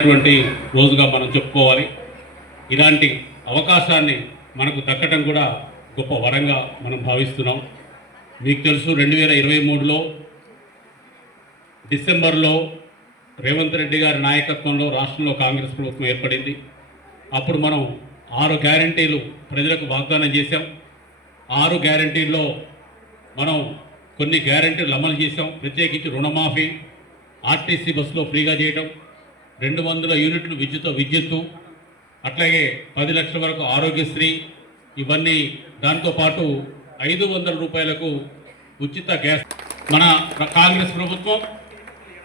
అటువంటి రోజుగా మనం చెప్పుకోవాలి. ఇలాంటి అవకాశాన్ని మనకు దక్కటం కూడా గొప్ప వరంగా మనం భావిస్తున్నాం. మీకు తెలుసు రెండు వేల ఇరవై మూడులో డిసెంబర్లో రేవంత్ రెడ్డి గారి నాయకత్వంలో రాష్ట్రంలో కాంగ్రెస్ ప్రభుత్వం ఏర్పడింది. అప్పుడు మనం ఆరు గ్యారంటీలు ప్రజలకు వాగ్దానం చేశాం. ఆరు గ్యారంటీల్లో మనం కొన్ని గ్యారంటీలు అమలు చేశాం. ప్రత్యేకించి రుణమాఫీ ఆర్టీసీ బస్సులో ఫ్రీగా చేయడం రెండు వందల యూనిట్లు విద్యుత్ విద్యుత్తు అట్లాగే పది లక్షల వరకు ఆరోగ్యశ్రీ ఇవన్నీ దాంతోపాటు ఐదు వందల రూపాయలకు ఉచిత గ్యాస్. మన కాంగ్రెస్ ప్రభుత్వం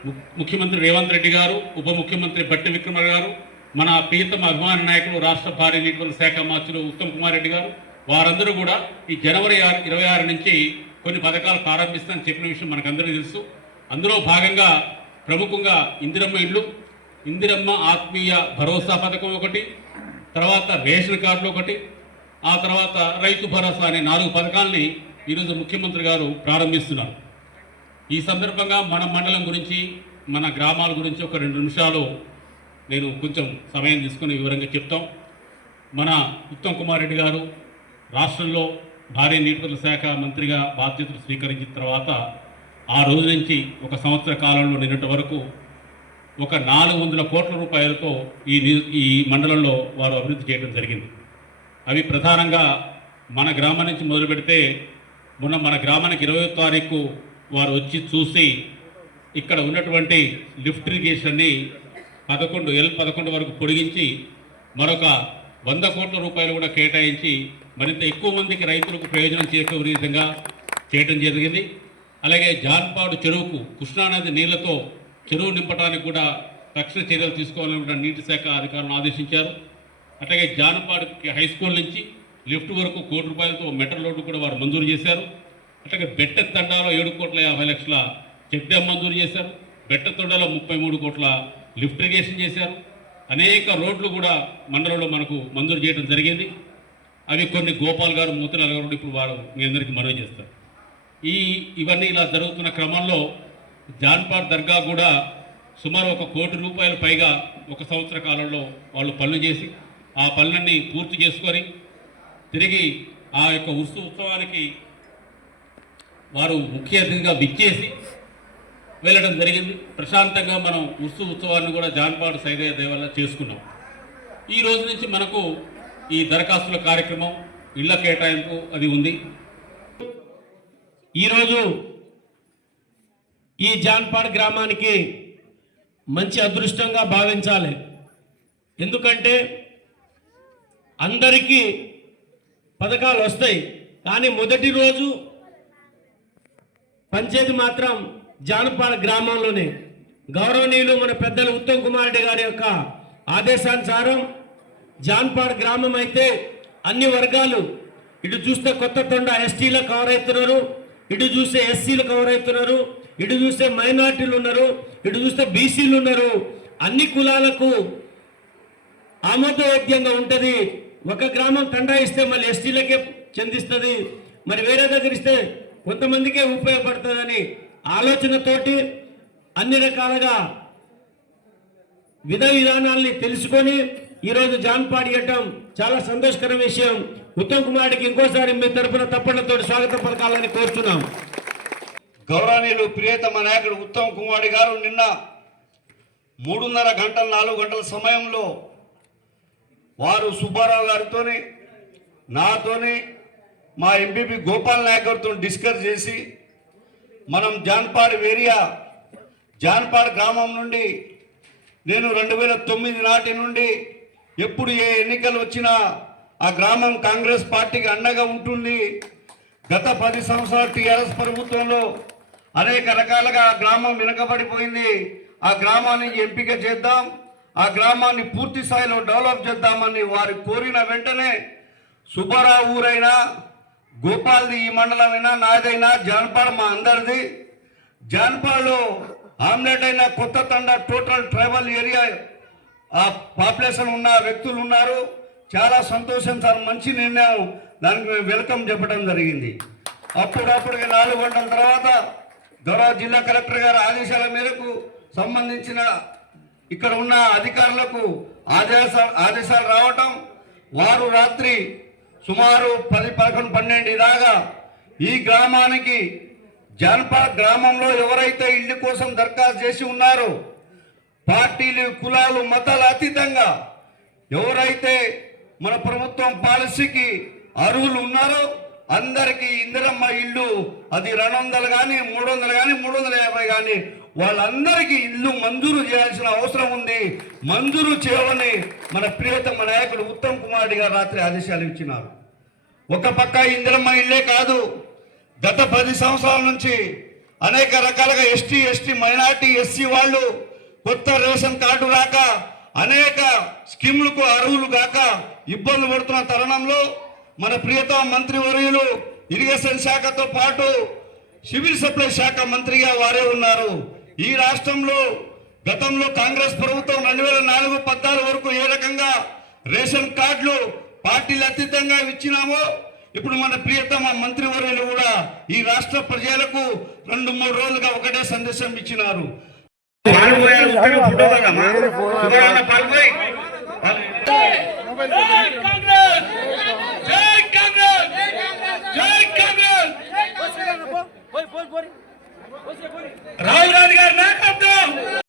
ము- ముఖ్యమంత్రి రేవంత్ రెడ్డి గారు ఉప ముఖ్యమంత్రి బట్టి విక్రమ గారు మన ప్రియతమ అభిమాన నాయకులు రాష్ట్ర భారీ నీటిపారుదల శాఖ మంత్రులు ఉత్తమ్ కుమార్ రెడ్డి గారు వారందరూ కూడా ఈ జనవరి ఇరవై ఆరు నుంచి కొన్ని పథకాలు ప్రారంభిస్తామని చెప్పిన విషయం మనకందరికీ తెలుసు. అందులో భాగంగా ప్రముఖంగా ఇందిరమ్మ ఇళ్ళు ఇందిరమ్మ ఆత్మీయ భరోసా పథకం ఒకటి తర్వాత రేషన్ కార్డులు ఒకటి ఆ తర్వాత రైతు భరోసా అనే నాలుగు పథకాలని ఈరోజు ముఖ్యమంత్రి గారు ప్రారంభిస్తున్నారు. ఈ సందర్భంగా మన మండలం గురించి మన గ్రామాల గురించి ఒక రెండు నిమిషాలు నేను కొంచెం సమయం తీసుకుని వివరంగా చెప్తాం. మన ఉత్తమ్ కుమార్ రెడ్డి గారు రాష్ట్రంలో భారీ నీటిపారుదల శాఖ మంత్రిగా బాధ్యతలు స్వీకరించిన తర్వాత ఆ రోజు నుంచి ఒక సంవత్సర కాలంలో నిన్నటి వరకు ఒక నాలుగు వందల కోట్ల రూపాయలతో ఈ ఈ మండలంలో వారు అభివృద్ధి చేయడం జరిగింది. అవి ప్రధానంగా మన గ్రామం నుంచి మొదలు పెడితే మొన్న మన గ్రామానికి ఇరవై తారీఖు వారు వచ్చి చూసి ఇక్కడ ఉన్నటువంటి లిఫ్ట్ ఇరిగేషన్ని పదకొండు ఎల్ పదకొండు వరకు పొడిగించి మరొక వంద కోట్ల రూపాయలు కూడా కేటాయించి మరింత ఎక్కువ మందికి రైతులకు ప్రయోజనం చేకూరే విధంగా చేయడం జరిగింది. అలాగే జాన్పాడు చెరువుకు కృష్ణానది నీళ్ళతో చెరువు నింపడానికి కూడా తక్షణ చర్యలు తీసుకోవాలని కూడా నీటి శాఖ అధికారులను ఆదేశించారు. అట్లాగే జానపాడు హై స్కూల్ నుంచి లిఫ్ట్ వరకు కోటి రూపాయలతో మెటల్ రోడ్డు కూడా వారు మంజూరు చేశారు. అట్లాగే బెట్ట తండాలో ఏడు కోట్ల యాభై లక్షల చెక్ డ్యామ్ మంజూరు చేశారు. బెట్ట తొండలో ముప్పై మూడు కోట్ల లిఫ్ట్ ఇరిగేషన్ చేశారు. అనేక రోడ్లు కూడా మండలంలో మనకు మంజూరు చేయడం జరిగింది. అవి కొన్ని గోపాల్ గారు మూతలాల్ గారు ఇప్పుడు వారు మీ అందరికీ మనవి చేస్తారు. ఈ ఇవన్నీ ఇలా జరుగుతున్న క్రమంలో జాన్పార్ దర్గా కూడా సుమారు ఒక కోటి రూపాయల పైగా ఒక సంవత్సర కాలంలో వాళ్ళు పనులు చేసి ఆ పనులన్నీ పూర్తి చేసుకొని తిరిగి ఆ యొక్క ఉత్సవ ఉత్సవానికి వారు ముఖ్య అతిథిగా విచ్చేసి వెళ్ళడం జరిగింది. ప్రశాంతంగా మనం ఉత్సవ ఉత్సవాన్ని కూడా జాన్పాడు సైదయ్య దేవల్ల చేసుకున్నాం. ఈ రోజు నుంచి మనకు ఈ దరఖాస్తుల కార్యక్రమం ఇళ్ళ కేటాయింపు అది ఉంది. ఈరోజు ఈ జాన్పాడ్ గ్రామానికి మంచి అదృష్టంగా భావించాలి. ఎందుకంటే అందరికీ పథకాలు వస్తాయి. కానీ మొదటి రోజు పంచాయతీ మాత్రం జానపాడ గ్రామంలోనే. గౌరవనీయులు మన పెద్దలు ఉత్తమ్ కుమార్ రెడ్డి గారి యొక్క ఆదేశానుసారం జాన్పాడ్ గ్రామం అయితే అన్ని వర్గాలు ఇటు చూస్తే కొత్త తొండ ఎస్టీలు కవర్ అవుతున్నారు ఇటు చూస్తే ఎస్సీలు కవర్ అవుతున్నారు ఇటు చూస్తే మైనార్టీలు ఉన్నారు ఇటు చూస్తే బీసీలు ఉన్నారు. అన్ని కులాలకు ఆమోదయోగ్యంగా ఉంటుంది. ఒక గ్రామం తండా ఇస్తే మళ్ళీ ఎస్టీలకే చెందిస్తుంది. మరి వేరే దగ్గర ఇస్తే కొంతమందికే ఉపయోగపడుతుందని ఆలోచనతోటి అన్ని రకాలుగా విధ విధానాల్ని తెలుసుకొని ఈరోజు జాన్పాడి ఇవ్వటం చాలా సంతోషకర విషయం. ఉత్తమ్ కుమార్కి ఇంకోసారి మీ తరపున తప్పట్లతో స్వాగతం పలకాలని కోరుతున్నాం గౌరవనీయులు ప్రియతమ నాయకుడు ఉత్తమ్ కుమార్ గారు నిన్న మూడున్నర గంటల నాలుగు గంటల సమయంలో వారు సుబ్బారావు గారితోని నాతోని మా ఎంపీపీ గోపాల్ నాయక్ గారితో డిస్కస్ చేసి మనం జాన్పాడ్ ఏరియా జాన్పాడ్ గ్రామం నుండి నేను రెండు వేల తొమ్మిది నాటి నుండి ఎప్పుడు ఏ ఎన్నికలు వచ్చినా ఆ గ్రామం కాంగ్రెస్ పార్టీకి అండగా ఉంటుంది. గత పది సంవత్సరాల టీఆర్ఎస్ ప్రభుత్వంలో అనేక రకాలుగా ఆ గ్రామం వెనుకబడిపోయింది. ఆ గ్రామాన్ని ఎంపిక చేద్దాం. ఆ గ్రామాన్ని పూర్తి స్థాయిలో డెవలప్ చేద్దామని వారు కోరిన వెంటనే సుబ్బారావు ఊరైనా గోపాల్ది ఈ మండలమైనా నాదైనా జాన్పాడ్ మా అందరిది. జాన్పాడ్లో ఆమ్లెట్ అయిన కొత్త తండ టోటల్ ట్రైబల్ ఏరియా ఆ పాపులేషన్ ఉన్న వ్యక్తులు ఉన్నారు. చాలా సంతోషం సార్ మంచి నిర్ణయం. దానికి మేము వెల్కమ్ చెప్పడం జరిగింది. అప్పుడప్పుడు నాలుగు గంటల తర్వాత గౌరవ జిల్లా కలెక్టర్ గారి ఆదేశాల మేరకు సంబంధించిన ఇక్కడ ఉన్న అధికారులకు ఆదేశ ఆదేశాలు రావటం వారు రాత్రి సుమారు పది పదకొండు పన్నెండు దాకా ఈ గ్రామానికి జానపద గ్రామంలో ఎవరైతే ఇల్లు కోసం దరఖాస్తు చేసి ఉన్నారో పార్టీలు కులాలు మతాలు అతీతంగా ఎవరైతే మన ప్రభుత్వం పాలసీకి అర్హులు ఉన్నారో అందరికీ ఇందిరమ్మ ఇల్లు. అది రెండు వందలు కానీ మూడు వందలు కానీ మూడు వందల యాభై కానీ వాళ్ళందరికీ ఇల్లు మంజూరు చేయాల్సిన అవసరం ఉంది. మంజూరు చేయమని మన ప్రియతమ నాయకుడు ఉత్తమ్ కుమార్ రెడ్డి గారు రాత్రి ఆదేశాలు ఇచ్చినారు. ఒక పక్క ఇందిరమ్మ ఇల్లే కాదు. గత పది సంవత్సరాల నుంచి అనేక రకాలుగా ఎస్టీ ఎస్టీ మైనార్టీ ఎస్సీ వాళ్ళు కొత్త రేషన్ కార్డు రాక అనేక స్కీములకు అర్హులు కాక ఇబ్బందులు పడుతున్న తరుణంలో మన ప్రియతమ మంత్రి వర్యులు ఇరిగేషన్ శాఖతో పాటు సివిల్ సప్లై శాఖ మంత్రిగా వారే ఉన్నారు. ఈ రాష్ట్రంలో గతంలో కాంగ్రెస్ ప్రభుత్వం రెండు వేల నాలుగు పద్నాలుగు వరకు ఏ రకంగా రేషన్ కార్డులు పార్టీలు అతీతంగా ఇచ్చినామో ఇప్పుడు మన ప్రియతమ మంత్రివర్యులు కూడా ఈ రాష్ట్ర ప్రజలకు రెండు మూడు రోజులుగా ఒకటే సందేశం ఇచ్చినారు.